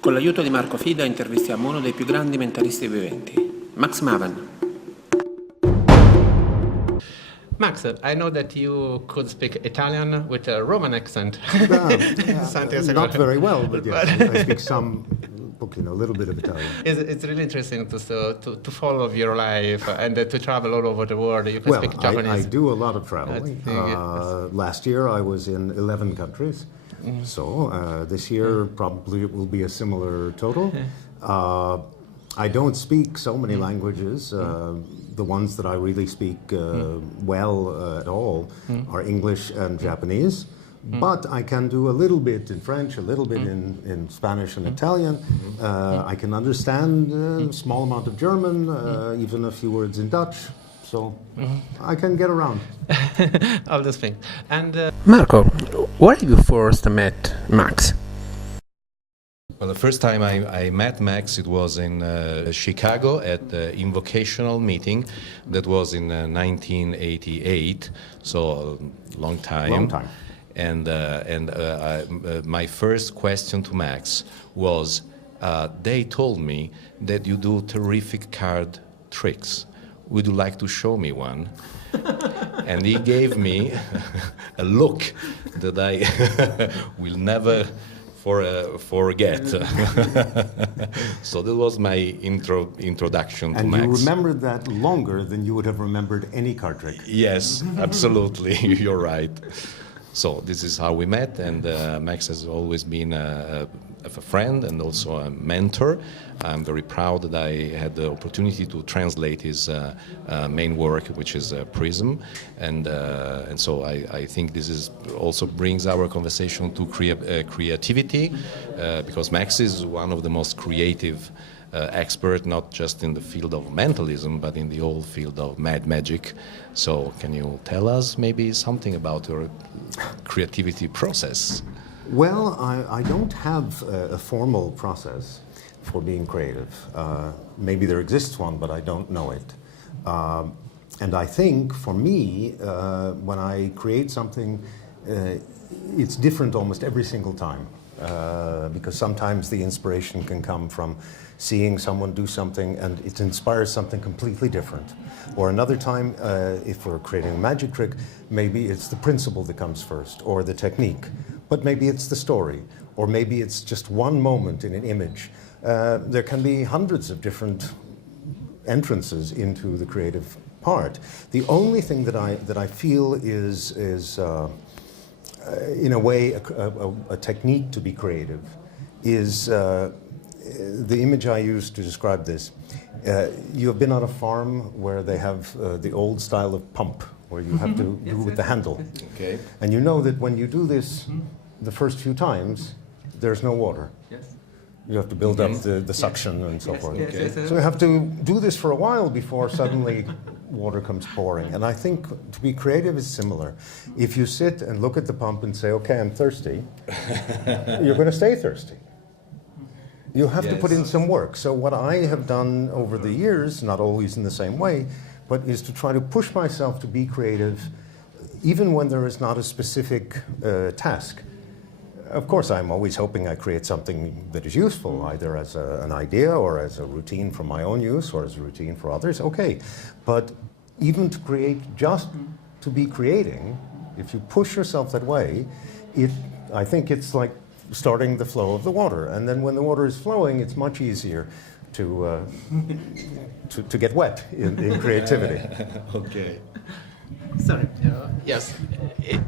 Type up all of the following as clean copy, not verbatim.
Con l'aiuto di Marco Fida intervistiamo uno dei più grandi mentalisti viventi, Max Maven. Max, I know that you could speak Italian with a Roman accent. Not very well, but yes, I speak some, a little bit of Italian. It's really interesting to follow your life and to travel all over the world. You can speak Japanese. I do a lot of traveling. Last year I was in 11 countries. So this year probably it will be a similar total. I don't speak so many languages. The ones that I really speak well at all are English and Japanese. But I can do a little bit in French, a little bit in Spanish and Italian. I can understand a small amount of German, even a few words in Dutch. So I can get around. All those things. And Marco, where you first met Max? Well, the first time I met Max, it was in Chicago at the Invocational meeting. That was in 1988, so a long time. Long time. And my first question to Max was, they told me that you do terrific card tricks. Would you like to show me one? And he gave me a look that I will never forget. So that was my introduction to Max. And you remembered that longer than you would have remembered any card trick. Yes, absolutely. You're right. So this is how we met, and Max has always been a friend and also a mentor. I'm very proud that I had the opportunity to translate his main work, which is Prism, and so I think this is also brings our conversation to creativity, because Max is one of the most creative expert, not just in the field of mentalism, but in the whole field of mad magic. So can you tell us maybe something about your creativity process? Well, I don't have a formal process for being creative. Maybe there exists one, but I don't know it. And I think for me, when I create something, it's different almost every single time. Because sometimes the inspiration can come from seeing someone do something and it inspires something completely different. Or another time, if we're creating a magic trick, maybe it's the principle that comes first, or the technique. But maybe it's the story, or maybe it's just one moment in an image. There can be hundreds of different entrances into the creative part. The only thing that I feel is in a way, a technique to be creative is the image I use to describe this. You have been on a farm where they have the old style of pump, where you have to do with the handle. Okay. And you know that when you do this the first few times, there's no water. Yes. You have to build up the suction and so forth. Okay. So you have to do this for a while before suddenly water comes pouring. And I think to be creative is similar. If you sit and look at the pump and say, okay, I'm thirsty, you're going to stay thirsty. You have to put in some work. So what I have done over the years, not always in the same way, but is to try to push myself to be creative, even when there is not a specific task. Of course, I'm always hoping I create something that is useful, either as an idea or as a routine for my own use or as a routine for others. Okay, but even to create, just to be creating, if you push yourself that way, I think it's like starting the flow of the water. And then when the water is flowing, it's much easier to get wet in creativity. Okay. Sorry. Yes,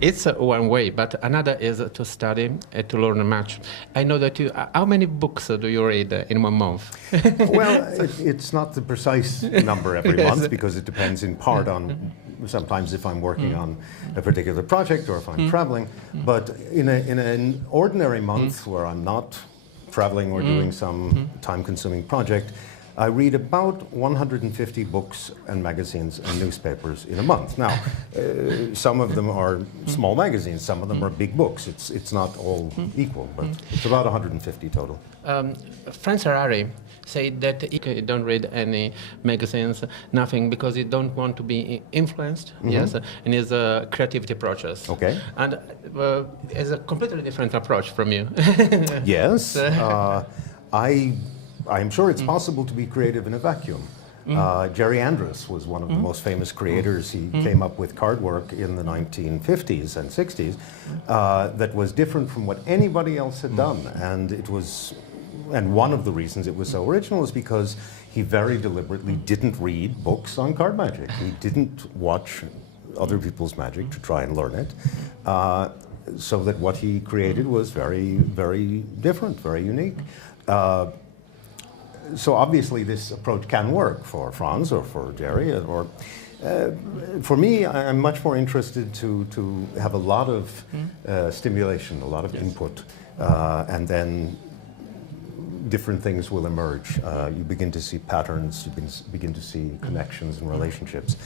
it's one way, but another is to study and to learn much. I know that you. How many books do you read in 1 month? Well, it's not the precise number every month, because it depends in part on sometimes if I'm working on a particular project or if I'm traveling. But in an ordinary month where I'm not traveling or doing some time-consuming project, I read about 150 books and magazines and newspapers in a month. Now, some of them are small magazines, some of them are big books. It's not all equal, but it's about 150 total. Franz Harari said that he don't read any magazines, nothing, because he don't want to be influenced. Yes, in his creativity process. Okay. And it's a completely different approach from you. Yes. I'm sure it's possible to be creative in a vacuum. Jerry Andrus was one of the most famous creators. He came up with card work in the 1950s and 60s that was different from what anybody else had done. And one of the reasons it was so original is because he very deliberately didn't read books on card magic. He didn't watch other people's magic to try and learn it. So that what he created was very, very different, very unique. So obviously this approach can work for Franz or for Jerry, or for me, I'm much more interested to have a lot of stimulation, a lot of input, and then different things will emerge. You begin to see patterns, you begin to see connections and relationships.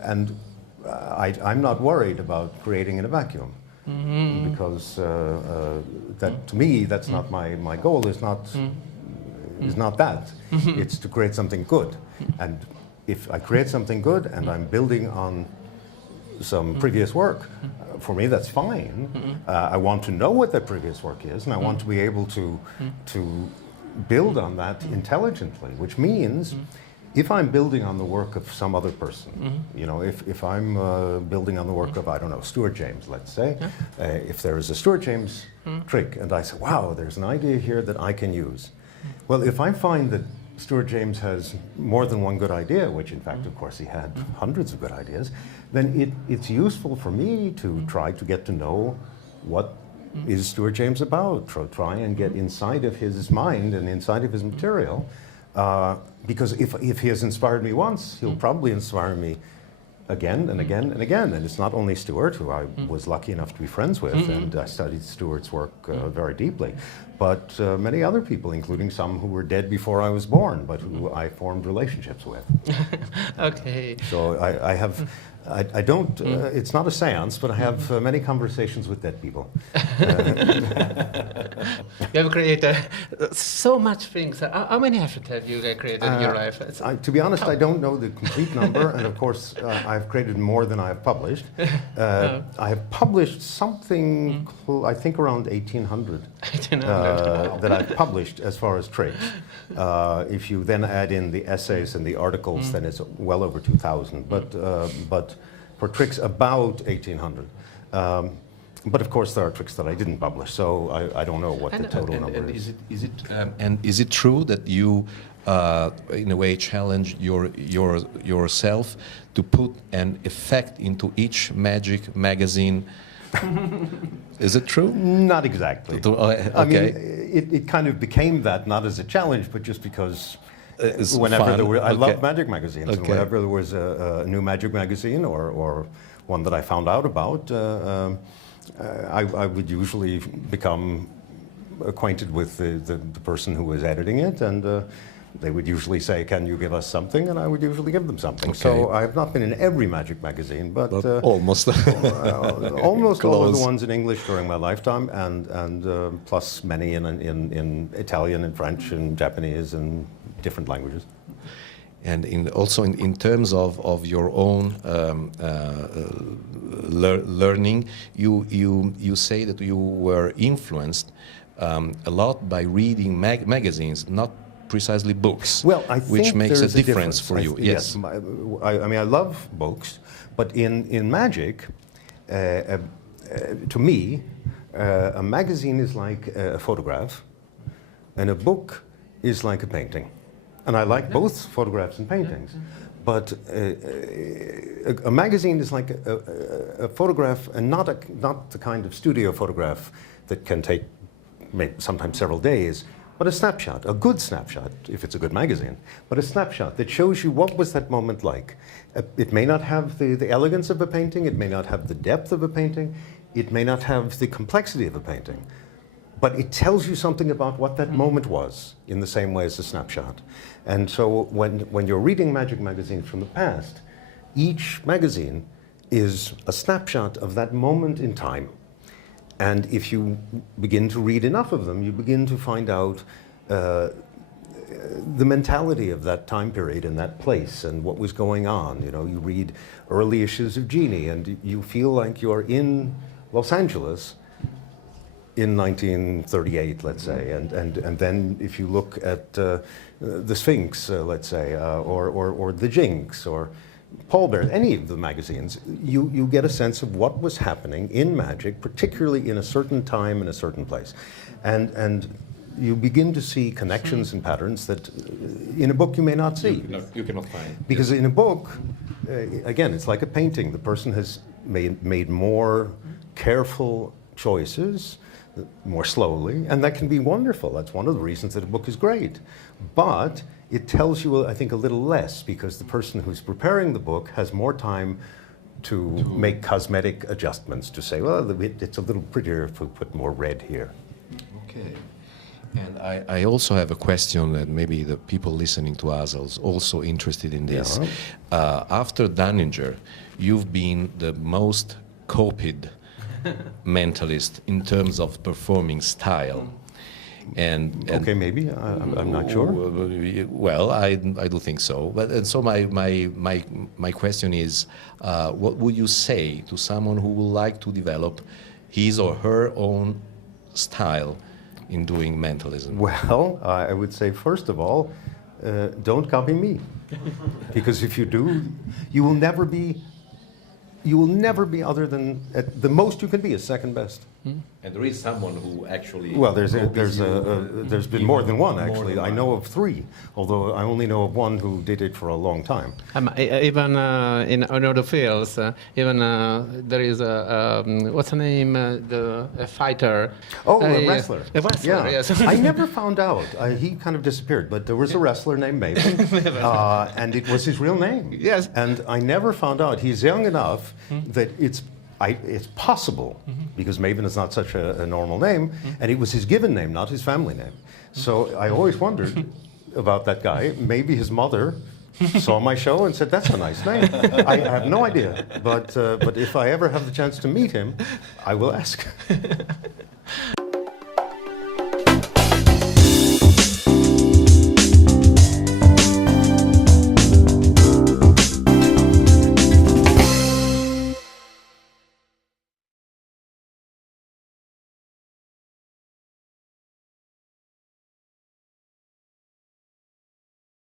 And I'm not worried about creating in a vacuum, because that, to me, that's not my goal. Is not that. It's to create something good. And if I create something good and I'm building on some previous work, for me that's fine. I want to know what that previous work is, and I want to be able to build on that intelligently, which means if I'm building on the work of some other person, you know, if I'm building on the work of, I don't know, Stuart James, let's say, if there is a Stuart James trick and I say, wow, there's an idea here that I can use. Well, if I find that Stuart James has more than one good idea, which in fact, of course, he had hundreds of good ideas, then it's useful for me to try to get to know what is Stuart James about, try and get inside of his mind and inside of his material. Because if he has inspired me once, he'll probably inspire me again and again and again. And it's not only Stuart, who I was lucky enough to be friends with, and I studied Stuart's work very deeply, but many other people, including some who were dead before I was born, but who I formed relationships with. Okay. So I don't, it's not a seance, but I have many conversations with dead people. You have created so much things. How many have you created in your life? To be honest, I don't know the complete number, and of course, I've created more than I've published. I have published something, I think around 1,800 that I've published as far as tricks. If you then add in the essays and the articles, then it's well over 2,000. But for tricks, about 1,800. But of course, there are tricks that I didn't publish, so I don't know what the total number is. And is it true that you, in a way, challenge yourself to put an effect into each magic magazine? Is it true? Not exactly. Okay. I mean, it kind of became that, not as a challenge, but just because whenever there were, I love magic magazines, and whenever there was a new magic magazine or one that I found out about, I would usually become acquainted with the person who was editing it, and they would usually say, "Can you give us something?" And I would usually give them something. Okay. So I have not been in every magic magazine, but almost almost all of the ones in English during my lifetime, and plus many in Italian and French and Japanese and different languages. And also in terms of your own learning, you say that you were influenced a lot by reading magazines, not precisely books. Well, I think which makes a difference for you. Yes, I mean I love books, but in magic, to me, a magazine is like a photograph, and a book is like a painting. And I like both photographs and paintings, but a magazine is like a photograph, and not the kind of studio photograph that can take sometimes several days, but a snapshot, a good snapshot, if it's a good magazine, but a snapshot that shows you what was that moment like. It may not have the elegance of a painting, it may not have the depth of a painting, it may not have the complexity of a painting, but it tells you something about what that moment was in the same way as a snapshot. And so when you're reading magic magazines from the past, each magazine is a snapshot of that moment in time. And if you begin to read enough of them, you begin to find out the mentality of that time period and that place and what was going on. You know, you read early issues of Genie and you feel like you're in Los Angeles in 1938, let's say, and then if you look at the Sphinx, let's say, or the Jinx, or Paul Bear, any of the magazines, you get a sense of what was happening in magic, particularly in a certain time and a certain place, and you begin to see connections and patterns that in a book you may not see. You cannot find. Because in a book, again, it's like a painting. The person has made more careful choices, more slowly, and that can be wonderful. That's one of the reasons that a book is great. But it tells you, I think, a little less, because the person who's preparing the book has more time to make cosmetic adjustments, to say, well, it's a little prettier if we put more red here. Okay. And I also have a question that maybe the people listening to us are also interested in this. Yeah. After Dunninger, you've been the most copied mentalist in terms of performing style. And okay, maybe I'm not sure. Well, I do think so. But and so my question is, what would you say to someone who would like to develop his or her own style in doing mentalism? Well, I would say, first of all, don't copy me, because if you do, you will never be other than, at the most you can be is second best. And there is someone who actually... Well, there's been more than one, actually. I know of three, although I only know of one who did it for a long time. Even in other fields, even there is what's the name, a fighter. Oh, a wrestler. A wrestler, yeah. yes. I never found out. He kind of disappeared, but there was a wrestler named Maven, and it was his real name. Yes. And I never found out. He's young enough that it's possible, because Maven is not such a normal name, and it was his given name, not his family name. So I always wondered about that guy. Maybe his mother saw my show and said, that's a nice name. I have no idea, but if I ever have the chance to meet him, I will ask.